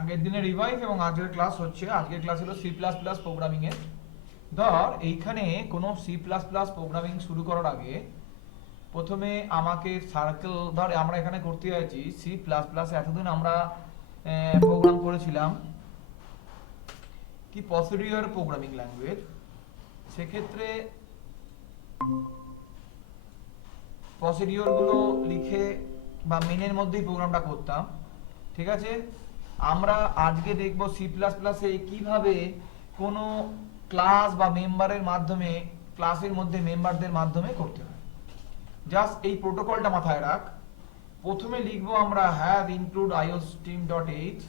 আগের দিনে রিভাইজ এবং আজকের ক্লাস হচ্ছে। আজকের ক্লাস হলো সি প্লাস প্লাস প্রোগ্রামিং এর। ধর এইখানে কোনো সি প্লাস প্লাস প্রোগ্রামিং শুরু করার আগে প্রথমে আমাকে সার্কেল, ধর আমরা এখানে করতে যাচ্ছি সি প্লাস প্লাস। এতদিন আমরা প্রোগ্রাম করেছিলাম কি প্রসিডিউর প্রোগ্রামিং ল্যাঙ্গুয়েজ। সেক্ষেত্রে প্রসিডিউরগুলো লিখে বা মেনের মধ্যেই প্রোগ্রামটা করতাম, ঠিক আছে। আমরা আজকে দেখব সি প্লাস প্লাসে কিভাবে কোনো ক্লাস বা মেম্বারের মাধ্যমে, ক্লাসের মধ্যে মেম্বারদের মাধ্যমে করতে হয়। জাস্ট এই প্রোটোকলটা মাথায় রাখ। প্রথমে লিখবো আমরা হ্যাভ ইনক্লুড iostream.h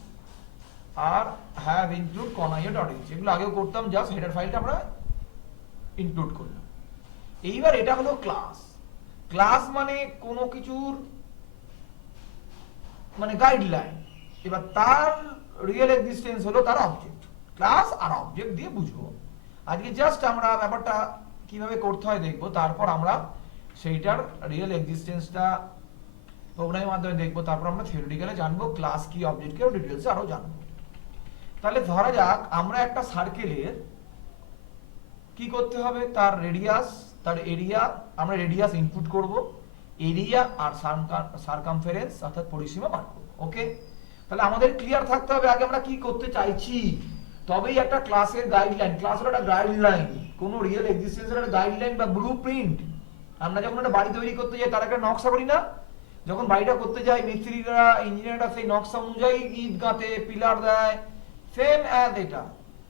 আর হ্যাভ ইনক্লুড conio.h। এগুলো আগেও করতাম, জাস্ট হেডার ফাইলটা আমরা ইনক্লুড করলাম। এইবার এটা হলো ক্লাস। ক্লাস মানে কোনো কিছুর মানে গাইডলাইন। এবার তার রিয়েল এক্সিস্টেন্স হলো তার অবজেক্ট। ক্লাস আর অবজেক্ট দিয়ে বুঝবো আজকে। জাস্ট আমরা ব্যাপারটা কিভাবে করতে হয় দেখবো, তারপর আমরা সেইটার রিয়েল এক্সিস্টেন্সটা প্রোগ্রামের মাধ্যমে দেখবো। তারপর আমরা থিওরিটিক্যালি জানবো ক্লাস কি, অবজেক্ট কি, ডিটেইলসে আরো জানবো। তাহলে ধরা যাক আমরা একটা সার্কেলের কি করতে হবে, তার রেডিয়াস, তার এরিয়া, আমরা রেডিয়াস ইনপুট করব, এরিয়া আর সারকামফারেন্স অর্থাৎ পরিসীমা বার করব। ওকে, তাহলে আমাদের ক্লিয়ার থাকতে হবে আগে আমরা কি করতে চাইছি, তবেই একটা ক্লাসের গাইডলাইন। ক্লাস হলো একটা গাইডলাইন, কোনো রিয়েল এক্সিস্টেন্সের একটা গাইডলাইন বা ব্লুপ্রিন্ট। আমরা যখন একটা বাড়ি তৈরি করতে যাই তার একটা নকশা করি না? যখন বাড়িটা করতে যাই মিস্ত্রিরা, ইঞ্জিনিয়াররা সেই নকশা অনুযায়ী ইট গাঁথে, পিলার দেয়, সেম অ্যাজ এটা।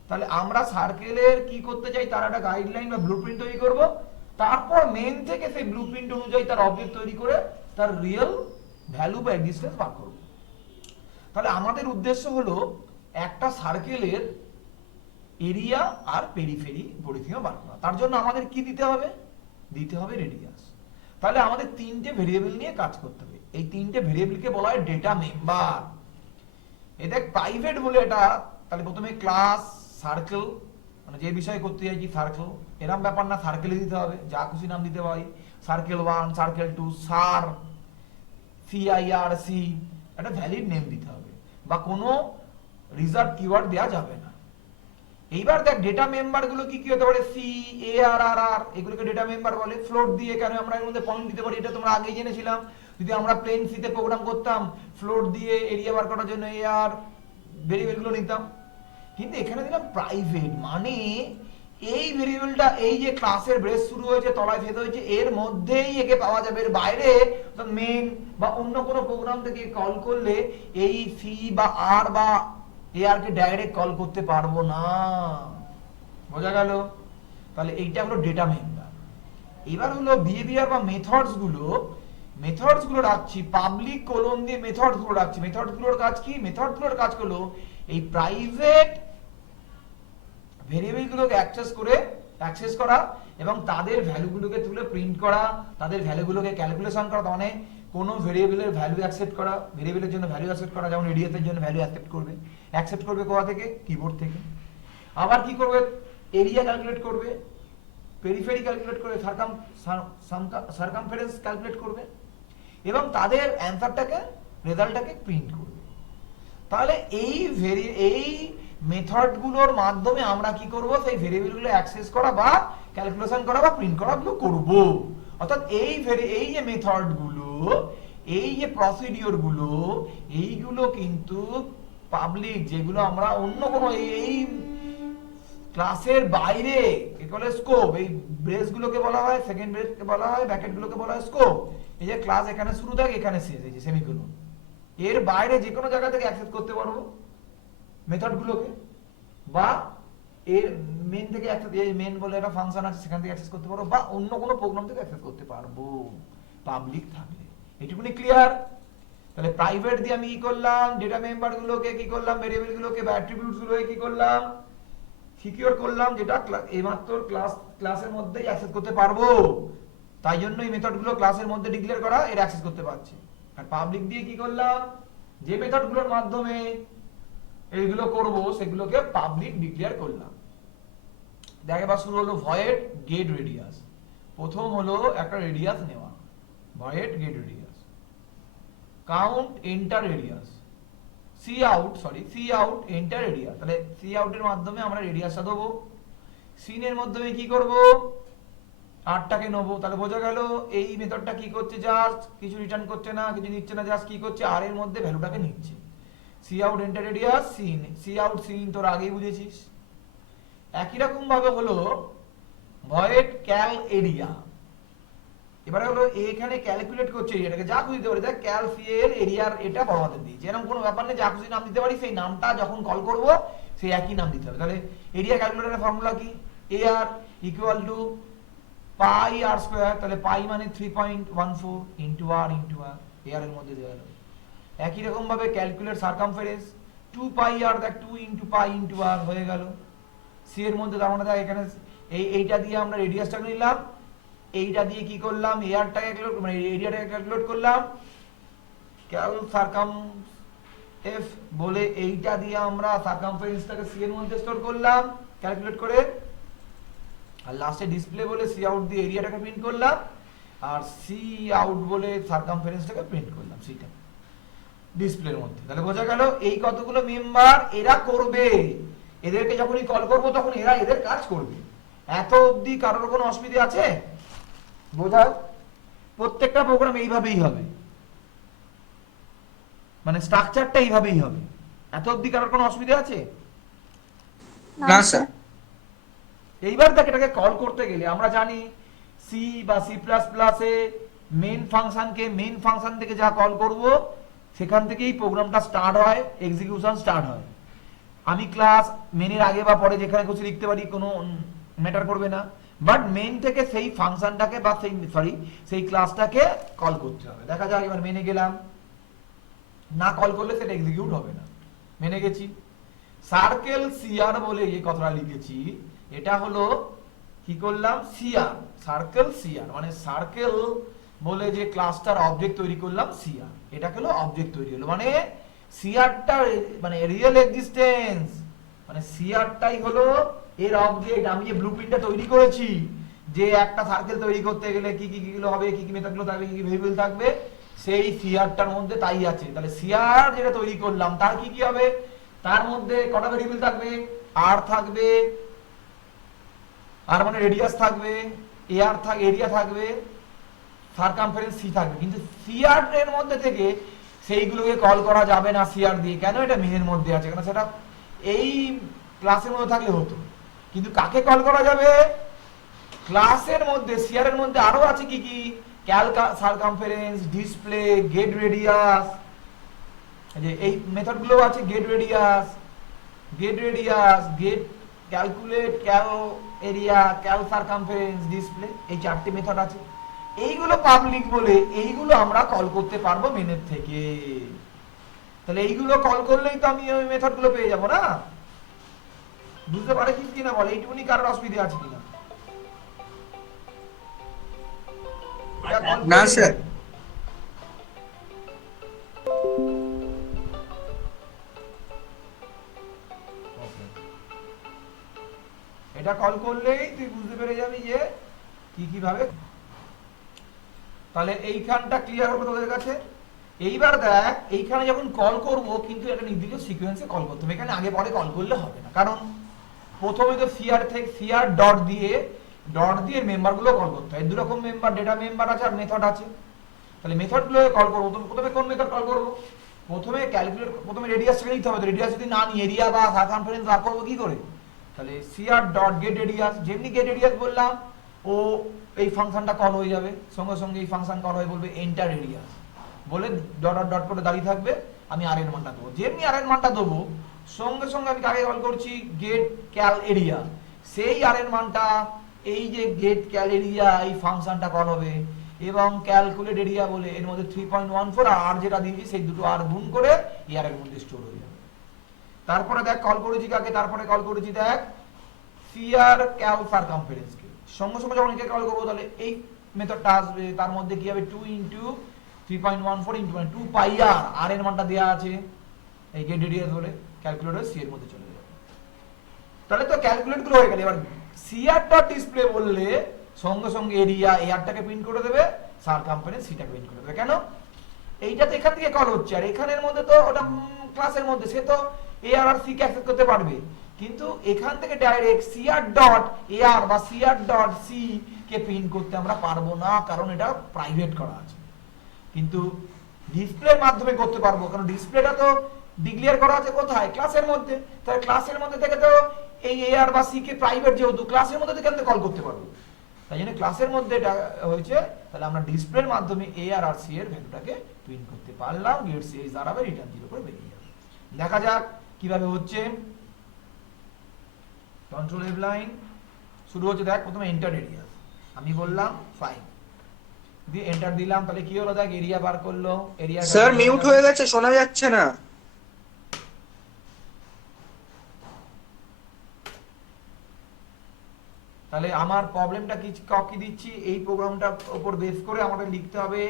তাহলে আমরা সার্কেলের কি করতে চাই তার একটা গাইডলাইন বা ব্লুপ্রিন্ট তৈরি করব, তারপর মেন থেকে সেই ব্লুপ্রিন্ট অনুযায়ী তার অবজেক্ট তৈরি করে তার রিয়েল ভ্যালু বা এক্সিস্টেন্স বার করব। তাহলে আমাদের উদ্দেশ্য হলো একটা সার্কেলের এরিয়া আর পেরিফেরি পরিসীমা বার করা। তার জন্য আমাদের কি দিতে হবে? দিতে হবে রেডিয়াস। তাহলে আমাদের তিনটে ভেরিয়েবল নিয়ে কাজ করতে হবে। এই তিনটে ভেরিয়েবলকে বলা হয় ডেটা মেম্বার। এটা প্রাইভেট বলে এটা। তাহলে প্রথমে ক্লাস, সার্কেল, মানে যে বিষয় করতে চাইছি সার্কেল, এরকম ব্যাপার না, সার্কেলে দিতে হবে, যা খুশি নাম দিতে পারি, সার্কেল 1, সার্কেল 2, সার, CIRC, একটা ভ্যালিড নেম দিতে হবে, বা কোনো রিজার্ভ কিওয়ার্ড দেওয়া যাবে না। এইবার দেখ ডেটা মেম্বার গুলো কি কি হতে পারে, CARR, এগুলোকে ডেটা মেম্বার বলে। ফ্লোট দিয়ে কেন আমরা এর মধ্যে পয়েন্ট দিতে পারি, এটা তোমরা আগেই জেনেছিলাম। যদি আমরা প্লেন সিতে প্রোগ্রাম করতাম, ফ্লোট দিয়ে এরিয়া বার করার জন্য AR ভেরিয়েবল গুলো নিতাম। কিন্তু এখানে দিলাম প্রাইভেট, মানে এই ভেরিয়েবলটা এই যে ক্লাসের ব্রেস শুরু হয়েছে, তলায় ফেদ হয়েছে, এর মধ্যেই একে পাওয়া যাবে। এর বাইরে মেন বা অন্য কোনো প্রোগ্রাম থেকে কল করলে এই সি বা আর বা AR কে ডাইরেক্ট কল করতে পারবো না। বোঝা গেল? তাহলে এইটা হলো ডেটা মেম্বার। এবার হলো বিহেভিয়ার বা মেথডস গুলো। মেথডস গুলো রাখছি পাবলিক কোলন দিয়ে, মেথডস গুলো রাখছি। মেথডস গুলোর কাজ কি? মেথডস গুলোর কাজ হলো এই প্রাইভেট ভেরিয়েবল গুলোকে অ্যাক্সেস করা এবং তাদের ভ্যালুগুলোকে তুলে প্রিন্ট করা, তাদের ভ্যালুগুলোকে ক্যালকুলেশন করা। মানে কোনো ভেরিয়েবলের ভ্যালু অ্যাকসেপ্ট করা, ভেরিয়েবলের জন্য ভ্যালু অ্যাকসেপ্ট করা, যেমন রেডিয়াসের জন্য ভ্যালু অ্যাকসেপ্ট করবে কোথা থেকে? কিবোর্ড থেকে। আবার কি করবে? এরিয়া ক্যালকুলেট করবে, পেরিফেরি ক্যালকুলেট করবে, সারকামফারেন্স ক্যালকুলেট করবে এবং তাদের অ্যান্সারটাকে, রেজাল্টটাকে প্রিন্ট করবে। তাহলে এই মেথডগুলোর মাধ্যমে আমরা কি করব? সেই ভেরিয়েবলগুলো অ্যাক্সেস করা বা ক্যালকুলেশন করা বা প্রিন্ট করা গুলো করব। অর্থাৎ এই যে মেথডগুলো, এই যে প্রসিডিওরগুলো, এইগুলো কিন্তু পাবলিক, যেগুলো আমরা অন্য কোনো এই ক্লাসের বাইরে বলে স্কোপ। এই ব্রেসগুলোকে বলা হয়, সেকেন্ড ব্রেসকে বলা হয়, ব্র্যাকেটগুলোকে বলা হয় স্কোপ। এই যে ক্লাস এখানে শুরু থাকে, এখানে শেষ, এই যে সেমিকোলন। এর বাইরে যে কোনো জায়গা থেকে অ্যাক্সেস করতে পারবো মেথডগুলোকে, বা এর মেন থেকে মেন বলে একটা ফাংশন আছে, সেখান থেকে অ্যাক্সেস করতে পারবো, বা অন্য কোনো প্রোগ্রাম থেকে অ্যাক্সেস করতে পারবো পাবলিক থাকলে। এটুকুনি ক্লিয়ার? তাহলে প্রাইভেট দিয়ে আমি কি করলাম? ডেটা মেম্বার গুলোকে কি করলাম? ভেরিয়েবল গুলোকে বা অ্যাট্রিবিউটস গুলোকে কি করলাম? সিকিউর করলাম, যেটা এইমাত্র ক্লাসের মধ্যেই অ্যাক্সেস করতে পারবো। তাই জন্য এই মেথডগুলো ক্লাসের মধ্যে ডিক্লেয়ার করা, এর অ্যাক্সেস করতে পারছি। আর পাবলিক দিয়ে কি করলাম? যে মেথডগুলোর মাধ্যমে এইগুলো করব সেগুলোকে পাবলিক ডিক্লেয়ার করলাম। দেখ এবার শুরু হলো ভয়েড গেট রেডিয়াস। প্রথম হলো একটা রেডিয়াস নেওয়া, void get radius. Count enter radius, c out enter area, তাহলে সি আউটের মাধ্যমে আমরা রেডিয়াসটা দেবো, সিন এর মাধ্যমে কি করব আরটাকে নেবো। তাহলে বোঝা গেল এই মেথডটা কি করছে, জাস্ট কিছু রিটার্ন করছে না, কিছু নিচ্ছে না, জাস্ট কি করছে আর এর মধ্যে ভ্যালুটাকে নিচ্ছে। C out enter radius cin, c out cin তোর আগেই বুঝেছিস। একই রকম ভাবে হলো ভয়েড ক্যাল এরিয়া। এবারে হলো এখানে ক্যালকুলেট করছে এরিয়াটাকে, যা খুশি দিতে পারি, দেখ ক্যাল সিএল এরিয়ার এটা বড় হাতের দিয়েছে, এরকম কোনো ব্যাপার নেই, যা খুশি নাম দিতে পারি, সেই নামটা যখন কল করব সেই একই নাম দিতে হবে। তাহলে এরিয়া ক্যালকুলেটরের ফর্মুলা কি, area equal to pi r square, তাহলে পাই মানে 3.14 ইনটু আর এ আর এর মধ্যে দেওয়া হলো। একই রকম ভাবে ক্যালকুলেট সারকামফারেন্স 2 পাই আর, দেখ 2 ইনটু পাই ইনটু আর হয়ে গেল। সি এর মধ্যে তার মানে দেখ এখানে এইটা দিয়ে আমরা রেডিয়াসটাকে নিলাম, এইটা দিয়ে কি করলাম এয়ারটাকে ক্যালকুলেট মানে এরিয়াটাকে ক্যালকুলেট করলাম, ক্যাল সারকাম এফ বলে এইটা দিয়ে আমরা সারকামফারেন্সটাকে সি এর মধ্যে স্টোর করলাম ক্যালকুলেট করে, আর লাস্টে ডিসপ্লে বলে সি আউট দিয়ে এরিয়াটাকে প্রিন্ট করলাম, আর সি আউট বলে সারকামফারেন্সটাকে প্রিন্ট করলাম সেটা ডিসপ্লের মধ্যে। তাহলে বোঝা গেল এই কতগুলো মেম্বার এরা করবে, এদেরকে যখনই কল করব তখন এরা এদের কাজ করবে। এত অবধি কারোর কোনো অসুবিধা আছে? বোঝা, প্রত্যেকটা প্রোগ্রাম এইভাবেই হবে, মানে স্ট্রাকচারটা এইভাবেই হবে। এত অবধি কারোর কোনো অসুবিধা আছে? না স্যার। এইবার দেখ এটাকে কল করতে গেলে আমরা জানি সি বা সি প্লাস প্লাসে মেইন ফাংশনকে মেইন ফাংশন থেকে যা কল করব সেখান থেকেই প্রোগ্রামটা স্টার্ট হয়, এক্সিকিউশন স্টার্ট হয়। আমি ক্লাস মেনের আগে বা পরে যেখানে খুশি লিখতে পারি, কোনো ম্যাটার করবে না, বাট মেইন থেকে সেই ফাংশনটাকে বা সেই ক্লাসটাকে কল করতে হবে। দেখা যাক এবার মেনে গেলাম, না কল করলে সেটা এক্সিকিউট হবে না। মেনে গেছি, সার্কেল সিআর বলে এই কথাটা লিখেছি, এটা হলো কি করলাম সিআর, সার্কেল সিআর মানে সার্কেল বলে যে ক্লাসটার অবজেক্ট তৈরি করলাম সিআর, এটা হলো অবজেক্ট তৈরি হলো, মানে সিআরটা মানে রিয়েল এক্সিস্টেন্স, মানে সিআরটাই হলো এর অবজেক্ট। আমি যে ব্লুপ্রিন্টটা তৈরি করেছি যে একটা সার্কেল তৈরি করতে গেলে কি কি গুলো হবে, কি কি মেথডগুলো থাকবে, কি কি ভেরিয়েবল থাকবে, সেই সিআরটার মধ্যে তাই আছে। তাহলে সিআর যেটা তৈরি করলাম তার কি কি হবে, তার মধ্যে কটা ভেরিয়েবল থাকবে, আর থাকবে, আর মানে রেডিয়াস থাকবে, এআর থাকবে, এরিয়া থাকবে, সারকামফারেন্স সি থাকবে। কিন্তু সিআর এর মধ্যে থেকে সেইগুলোকে কল করা যাবে না সিআর দিয়ে, কেন? এটা মেনের মধ্যে আছে, কেন সেটা এই ক্লাসের মধ্যে থাকলে হতো। কিন্তু কাকে কল করা যাবে? ক্লাসের মধ্যে সিআর এর মধ্যে আরো আছে কি কি, ক্যাল সারকামফারেন্স, ডিসপ্লে, গেট রেডিয়াস, যে এই মেথড গুলো আছে, গেট রেডিয়াস, গেট ক্যালকুলেট, ক্যাল এরিয়া, ক্যাল সারকামফারেন্স, ডিসপ্লে, এই চারটি মেথড আছে। এইগুলো পাবলিক বলে এইগুলো আমরা কল করতে পারবো মেনের থেকে। তাহলে এইগুলো কল করলেই তো আমি ওই মেথডগুলো পেয়ে যাব না? বুঝতে পারে কি কিনা বল, এইটুকুনি কারোর অসুবিধা আছে কিনা? না স্যার। এটা কল করলেই তুই বুঝতে পেরে যাবি যে কি কিভাবে। তাহলে এইখানটা ক্লিয়ার হবে তোদের কাছে। এইবার দেখ এইখানে যখন কল করব কিন্তু একটা নির্দিষ্ট সিকোয়েন্সে কল করতে হবে, এখানে আগে পরে কল করলে হবে না, কারণ প্রথমে তো সিআর থেকে সিআর ডট দিয়ে মেম্বারগুলো কল করতে হয়। দু রকম মেম্বার, ডেটা মেম্বার আছে আর মেথড আছে। তাহলে মেথডগুলো কল করব, প্রথমে কোন মেথড কল করব? প্রথমে ক্যালকুলেট, প্রথমে রেডিয়াসটাকে নিতে হবে। তো রেডিয়াস যদি না নিই এরিয়া বা সারকামফারেন্স বার করব কি করে? তাহলে সিআর ডট গেট রেডিয়াস, যেমনি গেট রেডিয়াস বললাম ও এই ফাংশনটা কল হয়ে যাবে, সঙ্গে সঙ্গে এই ফাংশন কল হয়ে বলবে এন্টার রেডিয়াস বলে ডট ডট করে দাঁড়িয়ে থাকবে, আমি আর এর মানটা দেবো। যেমনি আর এর মানটা দেবো সঙ্গে সঙ্গে আমি কাকে কল করছি, গেট ক্যাল এরিয়া, সেই আর এর মানটা এই যে গেট ক্যাল এরিয়া এই ফাংশনটা কল হবে এবং ক্যালকুলেট এরিয়া বলে এর মধ্যে 3.14 আর যেটা দিয়েছি সেই দুটো আর গুণ করে এর এর মধ্যে স্টোর হয়ে যাবে। তারপরে দেখ কল করেছি কাকে, তারপরে কল করেছি দেখ সিআর ক্যাল সারকামফারেন্স কে। সঙ্গে সঙ্গে যখন একে কল করবো তাহলে এই মেথডটা আসবে, তার মধ্যে কি হবে 2 ইনটু 3.14 ইনটু 2 পাই আর এর মানটা দেয়া আছে এই গেট রেডিয়াস বলে, ক্যালকুলেটর সি এর মধ্যে চলে যাবে। তাহলে তো ক্যালকুলেট গুলো হয়ে গেল। এবার সিআর ডট ডিসপ্লে বললে সঙ্গে সঙ্গে এরিয়া এআরটাকে প্রিন্ট করে দেবে, সারকামফারেন্স সিটাকে প্রিন্ট করে দেবে। কেন? এইটা তো এখান থেকে কল হচ্ছে, আর এখানের মধ্যে তো ওটা ক্লাসের মধ্যে, সে তো এ আর আর সি কে অ্যাক্সেস করতে পারবে, কিন্তু এখান থেকে ডাইরেক্ট সিআর ডট এ আর বা CR dot C K print করতে আমরা পারবো না, কারণ এটা প্রাইভেট করা আছে। কিন্তু ডিসপ্লের মাধ্যমে করতে পারবো, কারণ ডিসপ্লেটা তো ডিক্লেয়ার করা আছে কোথায়, ক্লাসের মধ্যে। তাই ক্লাসের মধ্যে থেকে তো এই এ আর বা সি কে প্রাইভেট, যেহেতু ক্লাসের মধ্যে থেকে কল করতে পারবো, তাই জন্য ক্লাসের মধ্যে এটা হয়েছে। তাহলে আমরা ডিসপ্লের মাধ্যমে এ আর আর সি এর ভ্যালুটাকে প্রিন্ট করতে পারলাম, গেট সি এইচ দাঁড়াবে রিটার্ন 0 করে বেরিয়ে যাবে। দেখা যাক কিভাবে হচ্ছে। কন্ট্রোল এফ লাইন শুরু হচ্ছে, দেখ প্রথমে এন্টার এরিয়া, আমি বললাম 5 দিয়ে এন্টার দিলাম, তাহলে কি হলো দেখ এরিয়া বার করলো, এরিয়া স্যার মিউট হয়ে গেছে, শোনা যাচ্ছে না। তাহলে আমার প্রবলেমটা কি দিচ্ছি, এই প্রোগ্রামটার উপর বেস করে আমাদের লিখতে হবে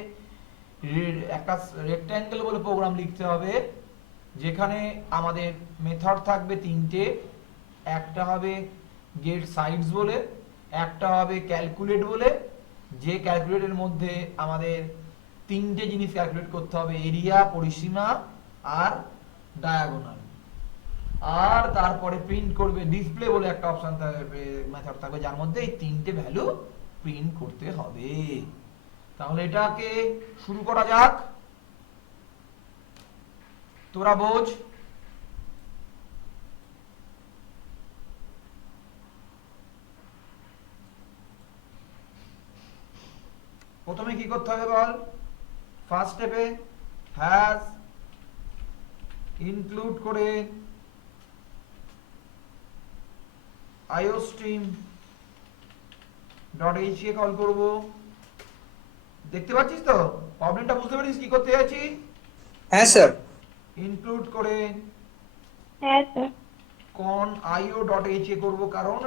একটা রেক্ট্যাঙ্গেল বলে প্রোগ্রাম লিখতে হবে, যেখানে আমাদের মেথড থাকবে তিনটে, একটা হবে গেট সাইডস বলে, একটা হবে ক্যালকুলেট বলে, যে ক্যালকুলেটের মধ্যে আমাদের তিনটে জিনিস ক্যালকুলেট করতে হবে, এরিয়া, পরিসীমা আর ডায়াগোনাল। আর তারপরে প্রিন্ট করবে ডিসপ্লে বলে একটা অপশন থাকবে, মেথড থাকবে, যার মধ্যে এই তিনটে ভ্যালু প্রিন্ট করতে হবে। তাহলে এটাকে শুরু করা যাক, তোরা বোঝ। প্রথমে কি করতে হবে বল, ফার্স্ট স্টেপে হ্যাজ ইনক্লুড করে iostream dot H K call করব। দেখতে পাচ্ছিস তো প্রবলেমটা, বুঝতে পারছিস কি করতে যাচ্ছি? হ্যাঁ স্যার। ইনক্লুড করে হ্যাঁ sir. con io dot H K করব, কারণ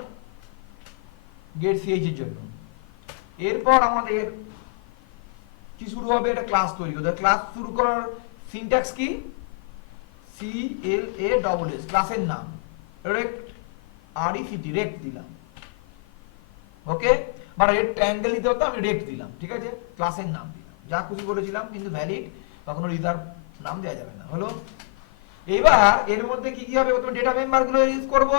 গেট সিএইচ এর জন্য। এরপর আমাদের কি শুরু হবে, এটা ক্লাস তৈরি করতে। ক্লাস শুরু করার সিনট্যাক্স কি, C L A double S, ক্লাসের নাম রেক্ট আর ই সিটি, রেক্ট দিলাম, ওকে। বা রেক্ট্যাঙ্গেল দিতে হতো, আমি রেক্ট দিলাম, ঠিক আছে, ক্লাসের নাম দিলাম, যা খুশি বলেছিলাম, কিন্তু ভ্যালিড, কখনো রিজার্ভ নাম দেওয়া যাবে না, হলো। এবার এর মধ্যে কি কি হবে, প্রথমে ডেটা মেম্বার গুলো ইউজ করব।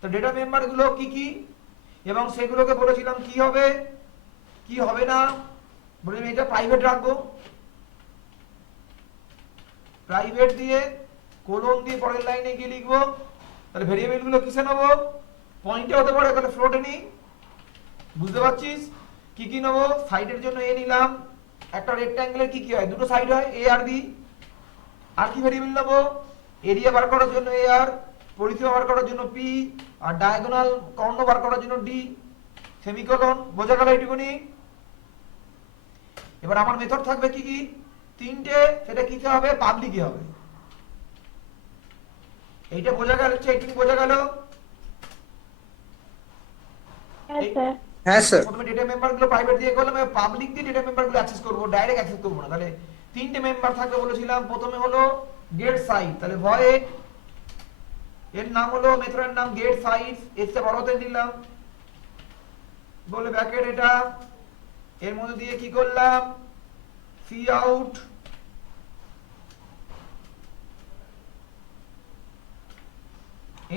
তো ডেটা মেম্বার গুলো কি কি, এবং সেগুলোকে বলেছিলাম কি হবে কি হবে না, বলেছিলাম এটা প্রাইভেট রাখবো, প্রাইভেট দিয়ে কোলন দিয়ে পরের লাইনে গিয়ে লিখবো। তাহলে ভেরিয়েবল গুলো কিসে নেবো, পয়েন্টে হতে পারে, তাহলে ফ্লোটে নিই, বুঝতে পারছিস। কি কি নেবো, সাইডের জন্য এ নিলাম, একটা রেক্ট্যাঙ্গেলের কি কি হয়, দুটো সাইড হয়, এ আর বি। আর কি ভেরিয়েবল নেবো, এরিয়া বার করার জন্য এ আর, পরিসীমা বার করার জন্য পি, আর ডায়াগোনাল কর্ণ বার করার জন্য ডি, সেমিকোলন। বোঝা গেল এইটুকুনি? এবার আমার মেথড থাকবে কি কি, তিনটে, সেটা কিতে হবে, পাবলিকই হবে। এইটা বোঝা গেল, চেকিং বোঝা গেল? হ্যাঁ স্যার। হ্যাঁ স্যার। প্রথমে ডেটা মেম্বার গুলো প্রাইভেট দিয়ে করলাম, এবার পাবলিক দিয়ে ডেটা মেম্বার গুলো অ্যাক্সেস করব, ডাইরেক্ট অ্যাক্সেস করব না। তাহলে তিনটে মেম্বার থাকবে বলেছিলাম, প্রথমে হলো গেট সাইড, তাহলে ভয়েড এর নাম হলো, মেথডের নাম গেট সাইড, এসে বড়তে দিলাম বলে ব্র্যাকেট, এটা এর মধ্যে দিয়ে কি করলাম, c out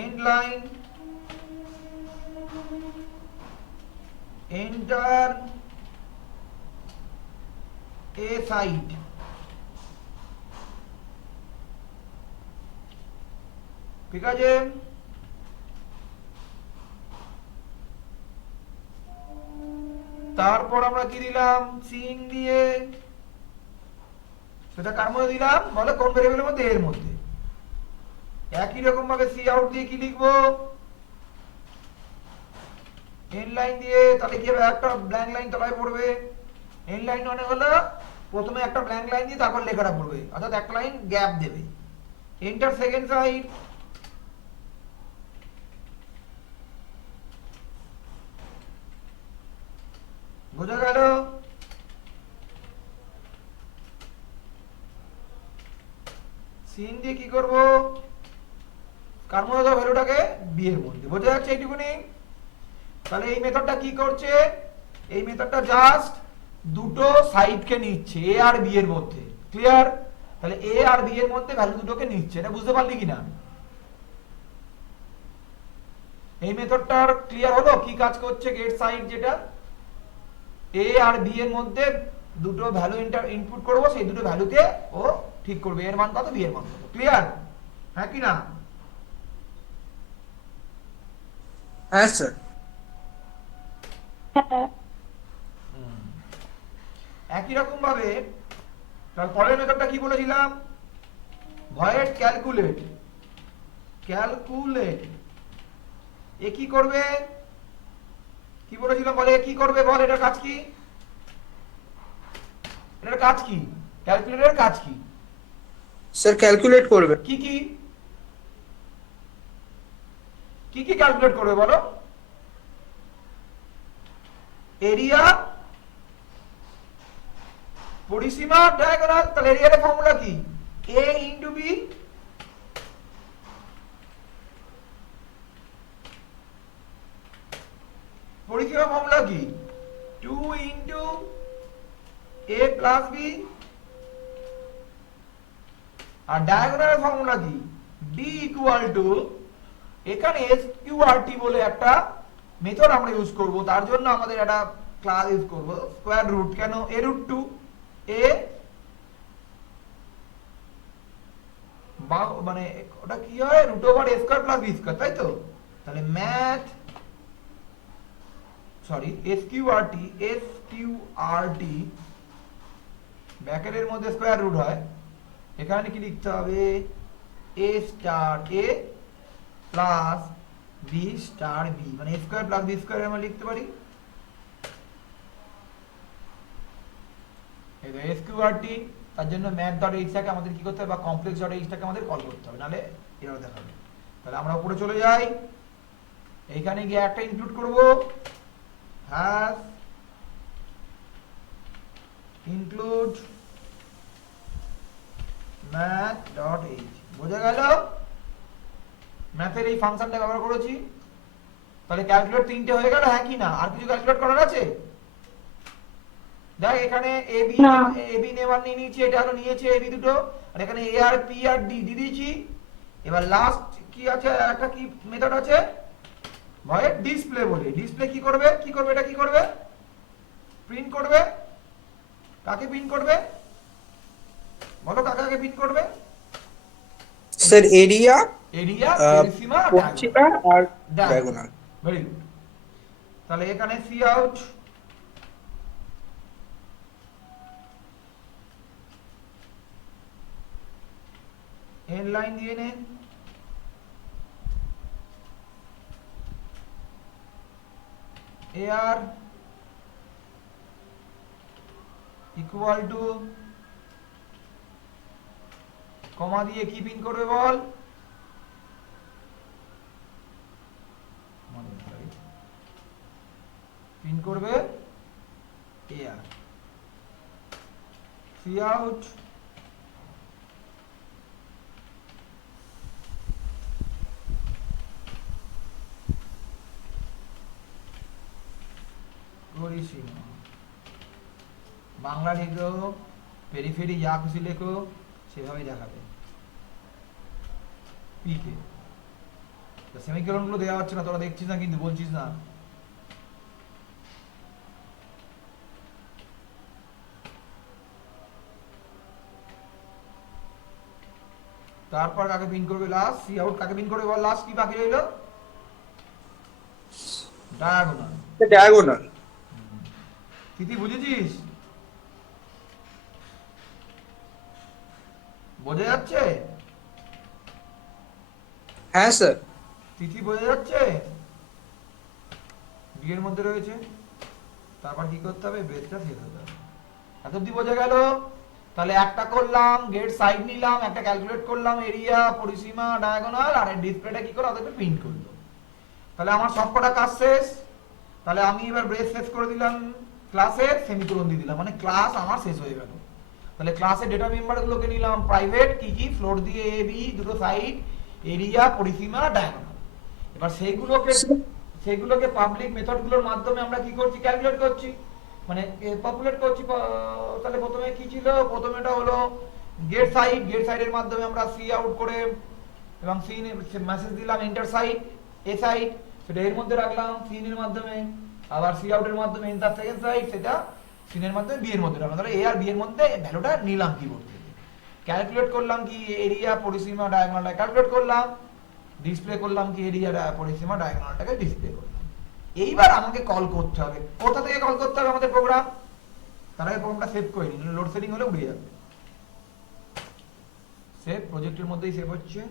end line enter a site, ঠিক আছে। তারপর আমরা কি দিলাম, সিন দিয়ে, সেটা কার মধ্যে দিলাম বলে, কোন ভেরিয়েবলের মধ্যে, এর মধ্যে। একই রকম ভাবে সি আউট দিয়ে কি লিখবো, এন্ড লাইন দিয়ে, তাহলে কি হবে, একটা ব্ল্যাঙ্ক লাইন তলায় পড়বে। এন্ড লাইন মানে হলো প্রথমে একটা ব্ল্যাঙ্ক লাইন দিয়ে তারপর লেখাটা পড়বে, অর্থাৎ একটা লাইন গ্যাপ দেবে। এন্টার সেকেন্ড সাইড, বোঝা গেল? সিন দিয়ে কি করব, কার মধ্যে দাও ভ্যালুটাকে, বি এর মধ্যে। বোঝা যাচ্ছে এইটুকুনি? তাহলে এই মেথডটা কি করছে, এই মেথডটা জাস্ট দুটো সাইডকে নিচ্ছে, এ আর বি এর মধ্যে, ক্লিয়ার? তাহলে এ আর বি এর মধ্যে ভ্যালু দুটোকে নিচ্ছে, এটা বুঝতে পারলি কিনা? এই মেথডটার ক্লিয়ার হলো কি কাজ করছে গেট সাইড, যেটা এ আর বি এর মধ্যে দুটো ভ্যালু ইনপুট করব, সেই দুটো ভ্যালুকে ও ঠিক করবে এর মান কত, বি এর মান কত। ক্লিয়ার? হ্যাঁ কি না? হ্যাঁ স্যার। হ্যাঁ একই রকম ভাবে তার পরের মেথডটা কি বলেছিলাম, ভয়েড ক্যালকুলেট। ক্যালকুলেট এ কি করবে, কি বলেছিলাম বলে, কি করবে বল, এটার কাজ কি, এটার কাজ কি, ক্যালকুলেটরের কাজ কি? স্যার ক্যালকুলেট করবে। কি কি কি কি ক্যালকুলেট করবে বলো? এরিয়া, পরিসীমা, ডায়াগোনাল। তাহলে এরিয়ার ফর্মুলা কি, a ইনটু b। পরিসীমা ফর্মুলা কি, 2 ইনটু a প্লাস b। আর ডায়াগোনাল ফর্মুলা কি, d ইকুয়াল টু, এখানে sqrt বলে একটা মেথড আমরা ইউজ করব, তার জন্য আমাদের একটা ক্লাস ইউজ করব, স্কয়ার রুট। কেন? a রুট 2 a মানে ওটা কি হয়, root over a square plus b square, তাই তো? তাহলে ম্যাথ সরি sqrt ব্র্যাকেটের মধ্যে স্কয়ার রুট হয়, এখানে কি লিখতে হবে, a star a plus b star b, মানে a square plus b square আমরা লিখতে পারি। এই sqrt, তার জন্য ম্যাথ ডট এইচ টাকে আমাদের কি করতে হবে, বা কমপ্লেক্স ডট এইচ টাকে আমাদের কল করতে হবে, নালে এরর দেখাবে। তাহলে আমরা উপরে চলে যাই, এইখানে গিয়ে একটা ইনক্লুড করব, has include math dot H. বোঝা গেল? ম্যাথের এই ফাংশনটা ব্যবহার করেছি। তাহলে ক্যালকুলেট তিনটে হয়ে গেল, হ্যাঁ কি না? আর কিছু ক্যালকুলেট করার আছে? দেখ এখানে এবি না। এবি নেবার নিয়ে নিয়েছি, এটা হলো নিয়েছে এবি দুটো, আর এখানে এ আর পি আর ডি দিয়ে দিয়েছি। এবার লাস্ট কি আছে, একটা কি মেথড আছে ভয়েড ডিসপ্লে বলে। ডিসপ্লে কি করবে, কি করবে, এটা কি করবে, প্রিন্ট করবে। কাকে প্রিন্ট করবে বলো, কাকে প্রিন্ট করবে? স্যার এরিয়া, এরিয়া, পরিসীমা, পরিসীমা আর ডায়াগোনাল। Very good. তাহলে এখানে সি আউট এন লাইন দিয়ে নে, AR ইকুয়াল টু কমা দিয়ে কি প্রিন্ট করবে বল, প্রিন্ট করবে AR। সি আউট পরিসীমা, বাংলা লিখো, পেরিফেরি যা খুশি লেখো সেভাবেই দেখাবে। পিকে সেমিকোলন গুলো দেওয়া হচ্ছে না, তোরা দেখছিস না কিন্তু বলছিস না। তারপর কাকে পিন করবে লাস্ট, সি আউট কাকে পিন করবে বল, লাস্ট কি বাকি রইল, ডায়াগোনাল। ডায়াগোনাল। তিথি বুঝেছিস? বোঝা যাচ্ছে? হ্যাঁ স্যার। তিথি বোঝা যাচ্ছে? বিয়ের মধ্যে রয়েছে, তারপর কি করতে হবে, বেসটা শেষ হতে হবে। এত অব্দি বোঝা গেল? তাহলে একটা করলাম গেট সাইড নিলাম, একটা ক্যালকুলেট করলাম এরিয়া, পরিসীমা, ডায়াগোনাল, আর ডিসপ্লেটা কি করে ওদেরকে প্রিন্ট করলো। তাহলে আমার সবকটা কাজ শেষ। তাহলে আমি এবার ব্রেস শেষ করে দিলাম, ক্লাসের সেমিকোলন দিয়ে দিলাম, মানে ক্লাস আমার শেষ হয়ে গেল। তাহলে ক্লাসের ডেটা মেম্বার গুলোকে নিলাম প্রাইভেট, কি কি ফ্লোর দিয়ে এ বি দুটো সাইড, এরিয়া, পরিসীমা, ডায়াগোনাল। এবার সেইগুলোকে পাবলিক মেথড গুলোর মাধ্যমে আমরা কি করছি, ক্যালকুলেট করছি। মানে পপুলেট করছি তাহলে প্রথমে কি ছিল, প্রথমেটা হলো গেট সাইডের মাধ্যমে আমরা সি আউট করে এবং সিন মেসেজ দিলাম এন্টার সাইড এ সাইড, সেটা এর মধ্যে রাখলাম সিন এর মাধ্যমে, আবার সি আউটের মাধ্যমে এন্টার সেকেন্ড সাইড, সেটা সিনের মাধ্যমে বি এর মধ্যে রাখলাম। তাহলে এ আর বি এর মধ্যে ভ্যালুটা নিলাম কিবোর্ড থেকে, ক্যালকুলেট করলাম কি এরিয়া পরিসীমা ডায়াগোনালটা ক্যালকুলেট করলাম, ডিসপ্লে করলাম কি এরিয়া পরিসীমা ডায়াগোনালটাকে ডিসপ্লে করলাম। এইবার আমাকে কল করতে হবে, কোথা থেকে কল করতে হবে আমাদের প্রোগ্রাম, তার আগে প্রোগ্রামটা সেভ করে নিন, লোড সেটিং হলে উড়ে যাবে। সেভ প্রজেক্টের মধ্যেই সেভ হচ্ছে।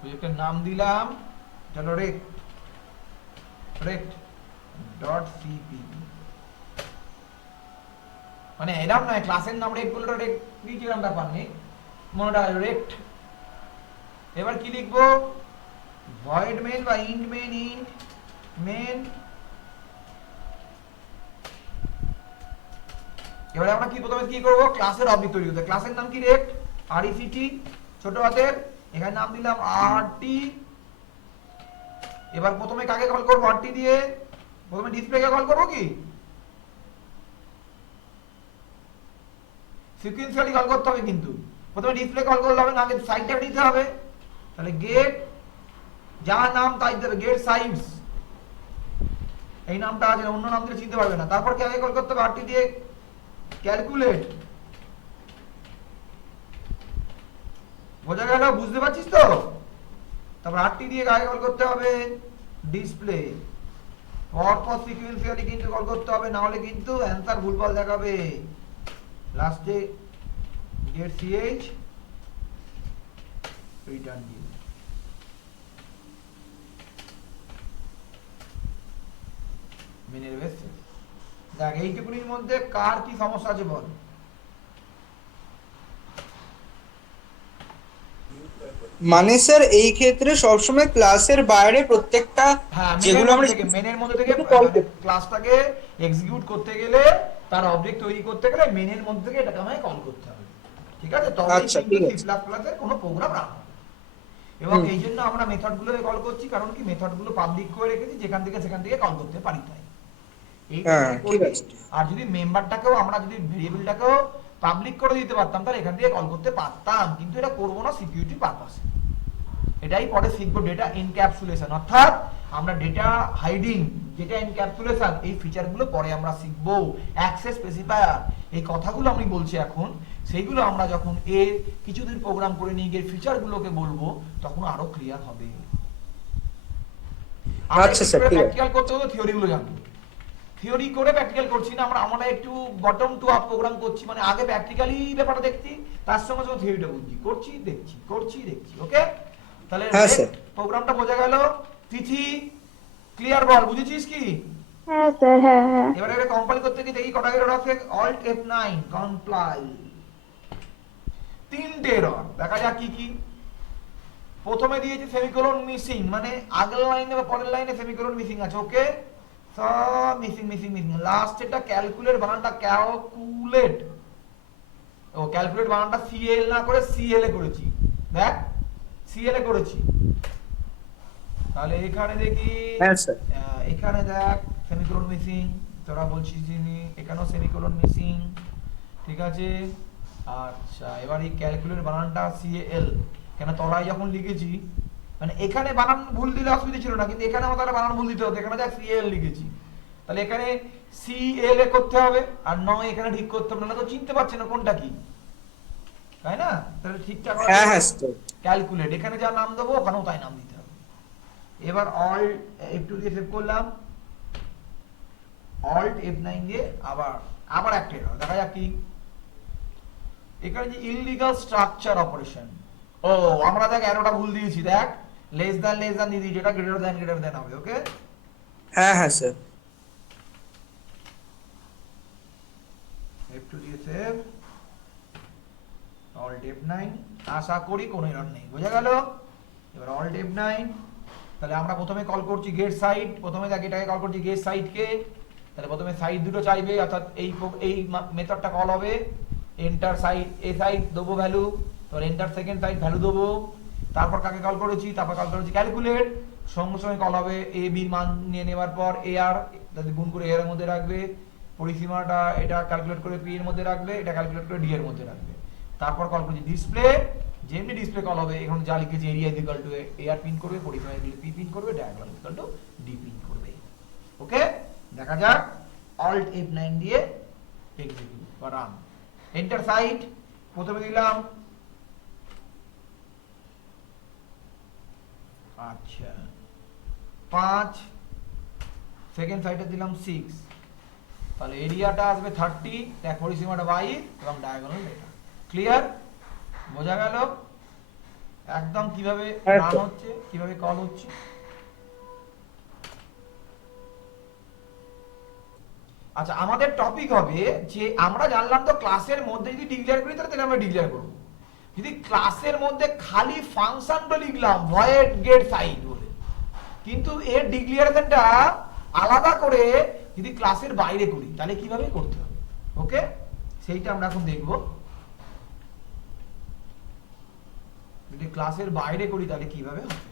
প্রজেক্টের নাম দিলাম চলো রেক্ট ডট সিপি, মানে এরকম নয় ক্লাসের নাম রেক্ট বলে রেক্ট দিয়েছিলাম ব্যাপার নেই, মনে রাখো রেক্ট। এবার কি লিখবো, ভয়েড মেন বা ইন্ট মেন। এবারে আমরা কি প্রথমে কি করব, ক্লাসের অবজেক্ট তৈরি করতে, ক্লাসের নাম কি রেক্ট আরইসিটি ছোট হাতের, এখানে নাম দিলাম আরটি। এবার প্রথমে কাকে কল করব, আরটি দিয়ে প্রথমে ডিসপ্লেকে কল করব কি সিকোয়েন্সিয়ালি কল করতে হবে, কিন্তু প্রথমে ডিসপ্লে কল করলে হবে না, আগে সাইডটা নিতে হবে। তাহলে গেট যা নাম তাই দেবে, গেট সাইডস এই নামটা আছে, অন্য নাম দিয়ে চিনতে পারবে না। তারপর কি আগে কল করতে হবে, আরটি দিয়ে ক্যালকুলেট, বোঝা গেল, বুঝতে পারছিস তো? তারপর আরটি দিয়ে আগে কল করতে হবে ডিসপ্লে, পরপর সিকোয়েন্সিয়ালি কিন্তু কল করতে হবে, না হলে কিন্তু অ্যান্সার ভুলভাল দেখাবে। লাস্টে গেট সিএইচ রিটার্ন দিয়ে মেনের বেস। দেখ এইটুকুনির মধ্যে কার কি সমস্যা আছে বল। মানে স্যার এই ক্ষেত্রে সবসময় ক্লাসের বাইরে প্রত্যেকটা যেগুলো আমরা মেনের মধ্যে থেকে ক্লাসটাকে এক্সিকিউট করতে গেলে, তার অবজেক্ট তৈরি করতে গেলে মেনের মধ্যে থেকে এটাকে আমায় কল করতে হবে, ঠিক আছে? তবে আচ্ছা, কিন্তু ঠিক সি আছে। প্লাস প্লাসের কোনো প্রোগ্রাম রান হবে। এবং এই জন্য আমরা মেথডগুলোকে কল করছি, কারণ কি মেথডগুলো পাবলিক করে রেখেছি, যেখান থেকে কল করতে পারি তাই। হ্যাঁ, এইটাকে ঠিক করবি। আছে। আর যদি মেম্বারটাকেও আমরা যদি ভেরিয়েবলটাকেও পাবলিক করে দিতে পারতাম, তাহলে এখান থেকে কল করতে পারতাম, কিন্তু এটা করবো না সিকিউরিটি পারপাসে। এটাই পরে শিখবো ডেটা এনক্যাপসুলেশন, অর্থাৎ আমরা ডেটা হাইডিং, ডেটা এনক্যাপসুলেশন এই ফিচারগুলো পরে আমরা শিখবো। অ্যাক্সেস স্পেসিফায়ার এই কথাগুলো আমি বলছি এখন, সেইগুলো আমরা যখন এর কিছুদিন প্রোগ্রাম করে নিয়ে গিয়ে ফিচারগুলোকে বলবো, তখন আরো ক্লিয়ার হবে। আচ্ছা স্যার, ঠিক আছে। প্র্যাকটিক্যাল করতে হলে থিওরিগুলো জানবো, থিওরি করে প্র্যাকটিক্যাল করছি না আমরা একটু বটম টু আপ প্রোগ্রাম করছি, মানে আগে প্র্যাকটিক্যালি ব্যাপারটা দেখছি, তার সঙ্গে সঙ্গে থিওরিটা বুঝছি, করছি দেখছি। ওকে, তাহলে হ্যাঁ স্যার। প্রোগ্রামটা বোঝা গেল। তিথি ক্লিয়ার বল, বুঝেছিস কি? হ্যাঁ স্যার, হ্যাঁ। এবারে এটা কম্পাইল করতে কি দেখি কটা এরর আছে, অল্ট F9 কম্পাইল, তিনটে এরর দেখা যাক কি কি। প্রথমে দিয়েছে সেমিকোলন মিসিং, মানে আগের লাইনে বা পরের লাইনে সেমিকোলন মিসিং আছে। ওকে, সব মিসিং। লাস্ট এটা ক্যালকুলেট বানানটা ক্যালকুলেট, ও ক্যালকুলেট বানানটা সিএল না করে সিএল এ করেছি, দেখ সিএল এ করেছি। তাহলে এখানে দেখি, হ্যাঁ স্যার। এখানে দেখ সেমিকোলন মিসিং, তোরা বলছিস যিনি এখানেও সেমিকোলন মিসিং, ঠিক আছে। আচ্ছা, এবার এই ক্যালকুলেট বানানটা সিএল, কেন তলায় যখন লিখেছি, মানে এখানে বানান ভুল দিলে অসুবিধা ছিল না, কিন্তু এখানে আমাদের বানান ভুল দিতে হতো, এখানে দেখ সিএল লিখেছি, তাহলে এখানে সিএল এ করতে হবে, আর নয় এখানে ঠিক করতে হবে, না তো চিনতে পারছে না কোনটা কি, তাই না? তাহলে ঠিকঠাক হ্যাঁ স্যার। ক্যালকুলেট, এখানে যা নাম দেবো ওখানেও তাই নাম দিতে হবে। এবার অল্ট F2 দিয়ে সেভ করলাম, অল্ট F9 দিয়ে আবার একটা এরর দেখা যাক কি। এখানে যে ইললিগাল স্ট্রাকচার অপারেশন, ও আমরা দেখ অ্যারোটা ভুল দিয়েছি, দেখ লেস দ্যান দিয়ে দিয়েছি, এটা গ্রেটার দ্যান হবে। ওকে, হ্যাঁ স্যার। F2 দিয়ে সেভ, অল্ট F9, আশা করি কোনো এরর নেই, বোঝা গেল। এবার অল্ট F9, তাহলে আমরা প্রথমে কল করছি গেট সাইড, প্রথমে দেখ এটাকে কল করছি গেট সাইডকে, তাহলে প্রথমে সাইড দুটো চাইবে, অর্থাৎ এই মেথডটা কল হবে এন্টার সাইড, এ সাইড দেবো ভ্যালু, তারপর এন্টার সেকেন্ড সাইড ভ্যালু দেবো, তারপর কাকে কল করেছি, তারপর কল করেছি ক্যালকুলেট, সঙ্গে সঙ্গে কল হবে এ বির মান নিয়ে নেওয়ার পর এ আর গুণ করে এর মধ্যে রাখবে, পরিসীমাটা এটা ক্যালকুলেট করে পি এর মধ্যে রাখবে, এটা ক্যালকুলেট করে ডি এর মধ্যে রাখবে, তারপর কল করছি ডিসপ্লে, যেমনি ডিসপ্লে কল হবে এখন যা লিখেছি area is equal to a r পিন করবে, পরিসীমা পি পিন করবে, diagonal is equal to d পিন করবে। ওকে, দেখা যাক অল্ট F9 দিয়ে এক্সিকিউট বা রান। এন্টার সাইড প্রথমে দিলাম, আচ্ছা 5, সেকেন্ড সাইডে দিলাম 6, তাহলে এরিয়াটা আসবে 30, দেখ পরিসীমাটা 22 এবং ডায়াগোনাল এটা। ক্লিয়ার? বোঝা গেল একদম কিভাবে রান হচ্ছে, কিভাবে কল হচ্ছে। আচ্ছা, আমাদের টপিক হবে যে আমরা জানলাম তো ক্লাসের মধ্যে যদি ডিক্লেয়ার করি তাহলে আমরা ডিক্লেয়ার করব, যদি ক্লাসের মধ্যে খালি ফাংশনটা লিখলাম ভয়েড গেট সাইড বলে, কিন্তু এর ডিক্লিয়ারেশনটা আলাদা করে যদি ক্লাসের বাইরে করি তাহলে কিভাবে করতে হবে। ওকে, সেইটা আমরা এখন দেখব। যদি ক্লাসের বাইরে করি তাহলে কিভাবে হবে।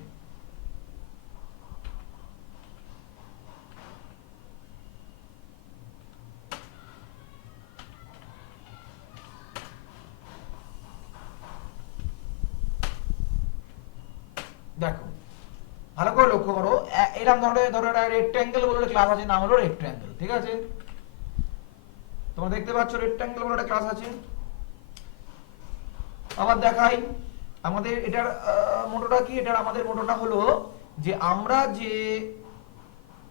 দেখো ভালো করে লক্ষ্য করো, এরকম ধরনের ধরো রেক্ট্যাঙ্গেল বলে ক্লাস আছে, নাম হলো রেক্ট্যাঙ্গেল, ঠিক আছে? তোমরা দেখতে পাচ্ছ রেক্ট্যাঙ্গেল বলে একটা ক্লাস আছে। আবার দেখাই আমাদের এটার মোটোটা কি, এটার আমাদের মোটোটা হলো যে আমরা যে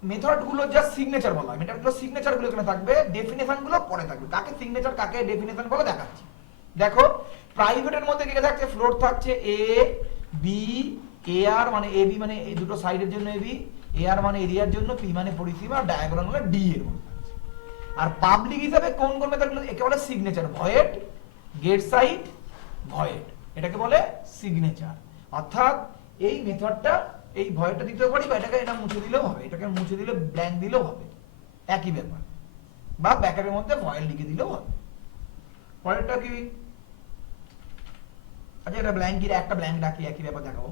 মেথড গুলো জাস্ট সিগনেচার বলা হয়, মেথড গুলো সিগনেচার গুলো এখানে থাকবে, ডেফিনেশন গুলো পরে থাকবে। কাকে সিগনেচার কাকে ডেফিনেশন বলে দেখাচ্ছি। দেখো প্রাইভেটের মধ্যে কি থাকছে, ফ্লোট থাকছে এ বি, এ আর মানে এ বি মানে এই দুটো সাইডের জন্য এ বি, এ আর মানে এরিয়ার জন্য, পি মানে পরিসীমা, আর ডায়াগোনাল মানে ডি এর মধ্যে থাকছে। আর পাবলিক হিসাবে কোন কোন মেথডগুলো একেবারে signature, void get side void, এটাকে বলে সিগনেচার। অর্থাৎ এই মেথডটা এই ভয়েডটা দিতে পারি বা এটাকে এটা মুছে দিলেও হবে, এটাকে মুছে দিলে ব্ল্যাঙ্ক দিলেও হবে, একই ব্যাপার, বা ব্যাকআপের মধ্যে ভয়েড লিখে দিলেও হবে। পরেরটা কি, আচ্ছা এটা ব্ল্যাঙ্ক কি, একটা ব্ল্যাঙ্ক রাখি, একই ব্যাপার দেখাবো।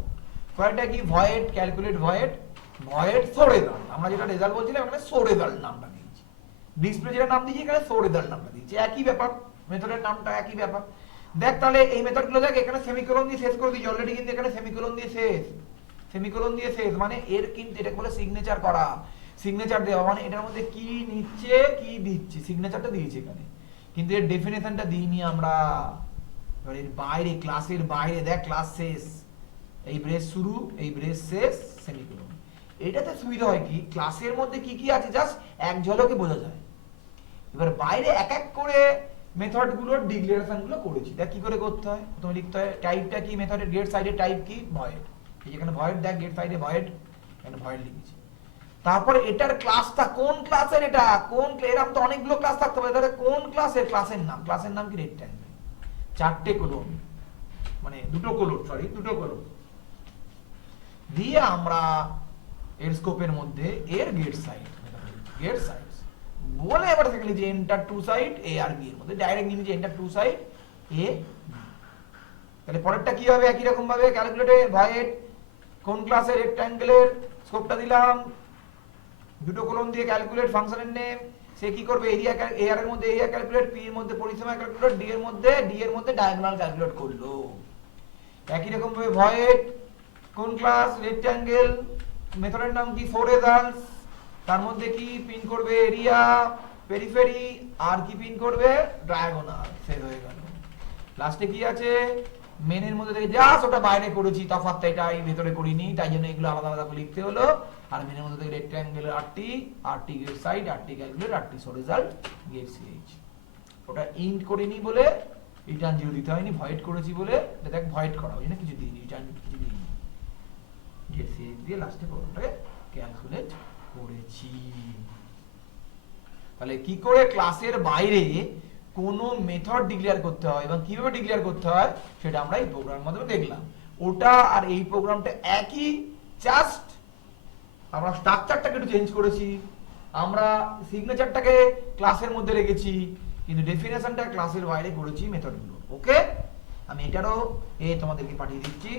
পরেরটা কি, void calculate void, void so result, আমরা যেটা রেজাল্ট বলছিলাম এখানে সো রেজাল্ট নামটা দিয়েছি, ডিসপ্লে যেটা নাম দিয়েছি এখানে সো রেজাল্ট নামটা দিয়েছি, একই ব্যাপার, মেথডের নামটা একই ব্যাপার। দেখ তাহলে এই মেথডগুলো দেখ এখানে সেমিকোলন দিয়ে শেষ করে দিয়েছি অলরেডি, কিন্তু এখানে সেমিকোলন দিয়ে শেষ, সেমিকোলন দিয়ে শেষ মানে এর কিন্তু এটাকে বলে সিগনেচার করা, সিগনেচার দেওয়া মানে এটার মধ্যে কি নিচ্ছে কি দিচ্ছে, সিগনেচারটা দিয়েছি এখানে, কিন্তু এর ডেফিনেশনটা দিইনি আমরা। এর বাইরে, ক্লাসের বাইরে দেখ ক্লাস শেষ, এই ব্রেস শুরু, এই ব্রেস শেষ, সেমিকোলন। এটাতে সুবিধা হয় কি, ক্লাসের মধ্যে কি কি আছে জাস্ট এক ঝলকে বোঝা যায়। এবার বাইরে এক এক করে মেথড গুলোর ডিক্লারেশন গুলো করেছি, দেখ কি করে করতে হয়। প্রথমে লিখতে হয় টাইপটা কি, মেথডের গেট সাইডে টাইপ কি, ভয়েড, এই যেখানে ভয়েড দেখ গেট সাইডে ভয়েড, এখানে ভয়েড লিখেছি। তারপরে এটার ক্লাসটা কোন ক্লাসের, এটা কোন, এরকম তো অনেকগুলো ক্লাস থাকতে পারে, তাহলে কোন ক্লাসের, ক্লাসের নাম, ক্লাসের নাম কি রেক্ট্যাঙ্গেল, চারটে কলম মানে দুটো কলম, সরি দুটো কলম দিয়ে আমরা এর স্কোপের মধ্যে এর গেট সাইড, গেট সাইড বলে এবার থেকে লিখি এন্টার টু সাইড এ আর বি এর মধ্যে ডাইরেক্ট নিয়ে নিচ্ছি এন্টার টু সাইড এ। তাহলে পরেরটা কি হবে, একই রকম ভাবে ক্যালকুলেটে ভয়েড কোন ক্লাসের রেক্ট্যাঙ্গেলের স্কোপটা দিলাম, দুটো কলম দিয়ে ক্যালকুলেট ফাংশনের নেম, সে কি করবে এরিয়া, এ আর এর মধ্যে এরিয়া ক্যালকুলেট, পি এর মধ্যে পরিসীমা ক্যালকুলেট, ডি এর মধ্যে ডায়াগোনাল ক্যালকুলেট করলো। একই রকম ভাবে ভয়েড কোন ক্লাস রেক্ট্যাঙ্গেল, মেথডের নাম কি ফর রেজাল্টস, তার মধ্যে কি পিন করবে এরিয়া পেরিফেরি, আর কি পিন করবে ডায়াগোনাল, শেষ হয়ে গেল। লাস্টে কি আছে, মেনের মধ্যে থেকে জাস্ট ওটা বাইরে করেছি, তফাৎটা এটাই, ভেতরে করিনি, তাই জন্য এগুলো আলাদা আলাদা করে লিখতে হলো। আর মেনের মধ্যে থেকে rectangle RT get side, RT calculate, RT so result, get CH. ওটা ইন্ট করিনি বলে রিটার্ন 0 দিতে হয়নি, ভয়েড করেছি বলে দেখ ভয়েড করা হয় না, কিছু দিইনি, রিটার্ন কিছু দিইনি, গেট সিএইচ দিয়ে লাস্টে প্রোগ্রামটাকে ক্যালকুলেট করেছি। তাহলে কি করে ক্লাসের বাইরে কোনো মেথড ডিক্লেয়ার করতে হয় এবং কিভাবে ডিক্লেয়ার করতে হয় সেটা আমরা এই প্রোগ্রামের মাধ্যমে দেখলাম। ওটা আর এই প্রোগ্রামটা একই, জাস্ট আমরা স্ট্রাকচারটাকে একটু চেঞ্জ করেছি, আমরা সিগনেচারটাকে ক্লাসের মধ্যে রেখেছি, কিন্তু ডেফিনেশনটা ক্লাসের বাইরে করেছি মেথডগুলো। ওকে, আমি এটারও তোমাদেরকে পাঠিয়ে দিচ্ছি।